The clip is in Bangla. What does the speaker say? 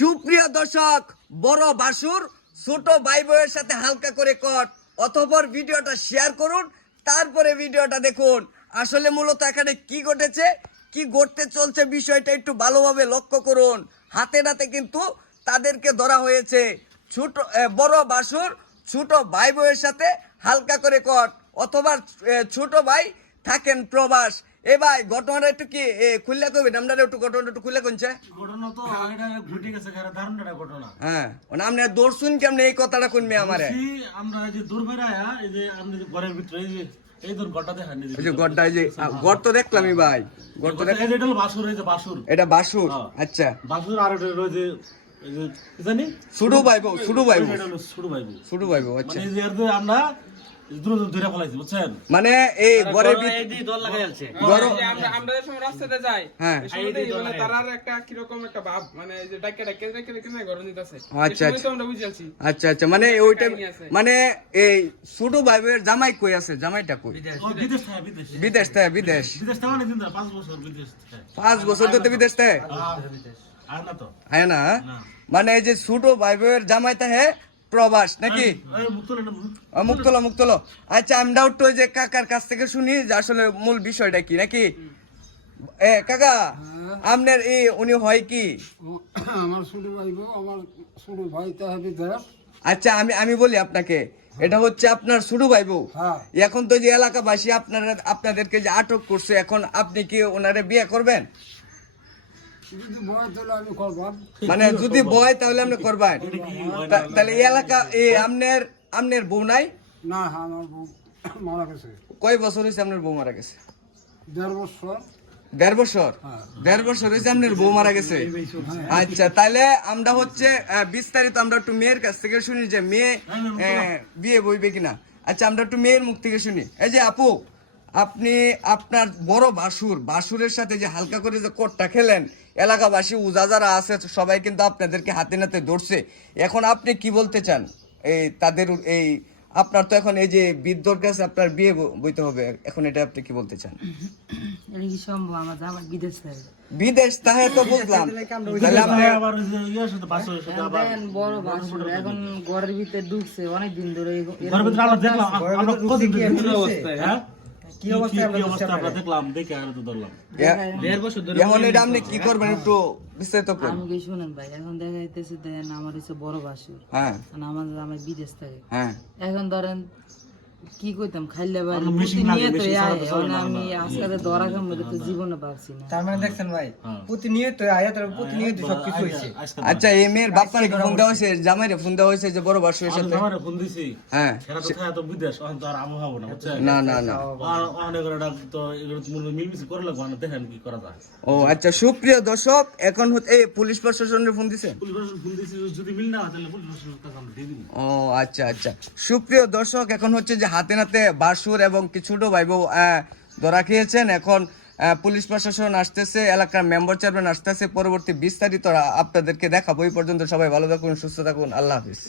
সুপ্রিয় দর্শক, বড় বাসুর ছোট ভাই বউয়ের সাথে হালকা করে কট অতঃপর ভিডিওটা শেয়ার করুন, তারপরে ভিডিওটা দেখুন। আসলে মূলত এখানে কি ঘটেছে, কি ঘটতে চলছে বিষয়টা একটু ভালোভাবে লক্ষ্য করুন। হাতে নাতে কিন্তু তাদেরকে ধরা হয়েছে। বড় বাসুর ছোট ভাই বউয়ের সাথে হালকা করে কট অথবা ছোট ভাই থাকেন প্রবাস। এ ভাই ঘটনাটা একটু কি খুললে কইবেন? আমরা একটু ঘটনাটা একটু খুললে কোনছে ঘটনা তো এটা ঘটে গেছে কারণ ধারণাটা ঘটনা। হ্যাঁ, মানে আপনি দর্শুন কেমনে এই কথাটা কইবে আমারে? আমরা এই যে দূর বেড়া এই যে আমরা যে ঘরের ভিতরে এই দূর ঘরটা দেখান এই যে গড়টা, এই যে গড় তো দেখলামই ভাই, গড় তো এই যে এটা হলো বাসুর, এই যে বাসুর, এটা বাসুর। আচ্ছা, বাসুর আর এটা হলো যে এই যে কি জানি ছোট ভাই বউ, ছোট ভাই বউ, এটা হলো ছোট ভাই বউ, ছোট ভাই বউ। আচ্ছা, মানে এই যে এর দিয়ে আমরা দূর দূর ধরে ফলাইছি, বুঝছেন? মানে এই ঘরের ভিতরে এই দিয়ে দল লাগাই আছে ঘর, আমরা যে সময় রাস্তাতে যাই হ্যাঁ, এই সময়টাই মানে তারার একটা কিরকম একটা ভাব, মানে এই যে ডাক্কা না গরম দিতেছে। আচ্ছা, এই সময় তো আমরা বুঝে আছি। আচ্ছা আচ্ছা, মানে ওইটা মানে এই ছোট ভাই বউয়ের জামাই কই আছে? জামাইটা কই? ও বিদেশ থাকে, বিদেশ বিদেশ থেকে। বিদেশ বিদেশ থেকে অনেক দিন ধরে 5 বছর বিদেশ থাকে। 5 বছর ধরে বিদেশ থেকে আর না তো আয় না। না, মানে এই যে ছোট ভাই বউয়ের জামাইটা হে প্রবাস নাকি? এই মুক্তলে না মুক্তলো। আচ্ছা, আমি ডাউট ওই যে কাকার কাছ থেকে শুনি যে আসলে মূল বিষয়টা কি নাকি। কাকা, আপনার এই উনি হয় কি? আমার ছোট ভাই বউ, আমার ছোট ভাই তাহাবি দেশ। আচ্ছা, আমি বলি আপনাকে, এটা হচ্ছে আপনার ছোট ভাই বউ। হ্যাঁ, এখন তো যে এলাকাবাসী আপনাদেরকে যে আটক করছে, এখন আপনি কি ওনারে বিয়ে করবেন? যদি বয় তাহলে আমি করবাম। মানে যদি বয় তাহলে আপনি করবেন? তাহলে এই এলাকা আপনার বউ নাই? না, আমার বউ মারা গেছে কয় বছর হয়েছে আপনার বউ মারা গেছে? 1.5 বছর। 1.5 বছর? হ্যাঁ। 1.5 বছর হয়েছে আপনার বউ মারা গেছে। আচ্ছা, তাহলে আমরা হচ্ছে বিস্তারিত আমরা একটু মেয়ের কাছ থেকে শুনি যে মেয়ে বিয়ে বইবে কিনা। আচ্ছা, আমরা একটু মেয়ের মুখ থেকে শুনি। এই যে আপু, আপনি আপনার বড় বাসুরের সাথে যে হালকা করে যে কোটটা খেলেন, এলাকাবাসী উজা যারা আছে সবাই কিন্তু আপনাদেরকে হাতে নাতে ধরছে। এখন আপনি কি বলতে চান? এই তাদের এই আপনার তো এখন এই যে বৃদ্ধর কাছে আপনার বিয়ে বইতে হবে, এখন এটা আপনি কি বলতে চান? এটা কি সম্ভব? আমার জামাই বিদেশ থাকে। বিদেশ তাহে তো বুঝলাম, তাহলে আপনি আবার ওই যে ইয়ার সাথে বাসুরের সাথে আবার এখন বড় বাসুর এখন ঘরের ভিতরে ঢুকছে অনেক দিন ধরে। ঘরের ভিতরে আমরা দেখলাম, আমরা কতদিন অবস্থায়, হ্যাঁ কি অবস্থায় আমরা আমরা দেখলাম, দেখে আর তো ধরলাম। 1.5 বছর ধরে এখন এটা আপনি কি করবেন একটু বিস্তারিত করুন। আমি কি শুনেন ভাই, এখন দেখা যাইতেছে দেন আমার হচ্ছে বড় বাসুর, হ্যাঁ আর আমার জামাই বিদেশ থাকে। হ্যাঁ, এখন ধরেন কি কইতাম, খাইলে ভাই আমরা মেশিন লাগে, প্রতিনিয়ত মেশিন ছাড়া তো চলে এখন না, আমি না। আজকে ধরা খামলে তো জীবনে পারছি না। তার মানে দেখছেন ভাই, হ্যাঁ। প্রতিনিয়ত আয়া তার প্রতিনিয়ত সবকিছু হইছে। আচ্ছা, এই মেয়ের বাপ্পারে ফোন দেওয়া হয়েছে, জামাইরে ফোন দেওয়া হয়েছে যে বড় বাসুরের সাথে? আমারে ফোন দিছি, হ্যাঁ, সেটা তো থাকে তো বিদেশ, এখন তো আর আমও হবো না, বুঝছেন? না না না। আর অনেক তো এগুলো মিলমিশ করে লাগবো না, দেখেন কি করা যায়। ও আচ্ছা, সুপ্রিয় দর্শক, এখন এই পুলিশ প্রশাসনের ফোন দিছে? পুলিশ প্রশাসন ফোন দিছি, যদি মিল না হয় তাহলে পুলিশ প্রশাসনের কাছে আমরা দিয়ে দিব। ও আচ্ছা আচ্ছা, সুপ্রিয় দর্শক, এখন হচ্ছে যে হাতে নাতে বাসুর এবং কি ছোট ভাই বউ ধরা খেয়েছেন। এখন পুলিশ প্রশাসন আসতেছে, এলাকার মেম্বার চেয়ারম্যান আসতেছে, পরবর্তী বিস্তারিত আপনাদেরকে দেখাবো। এই পর্যন্ত সবাই ভালো থাকুন, সুস্থ থাকুন, আল্লাহ হাফিজ।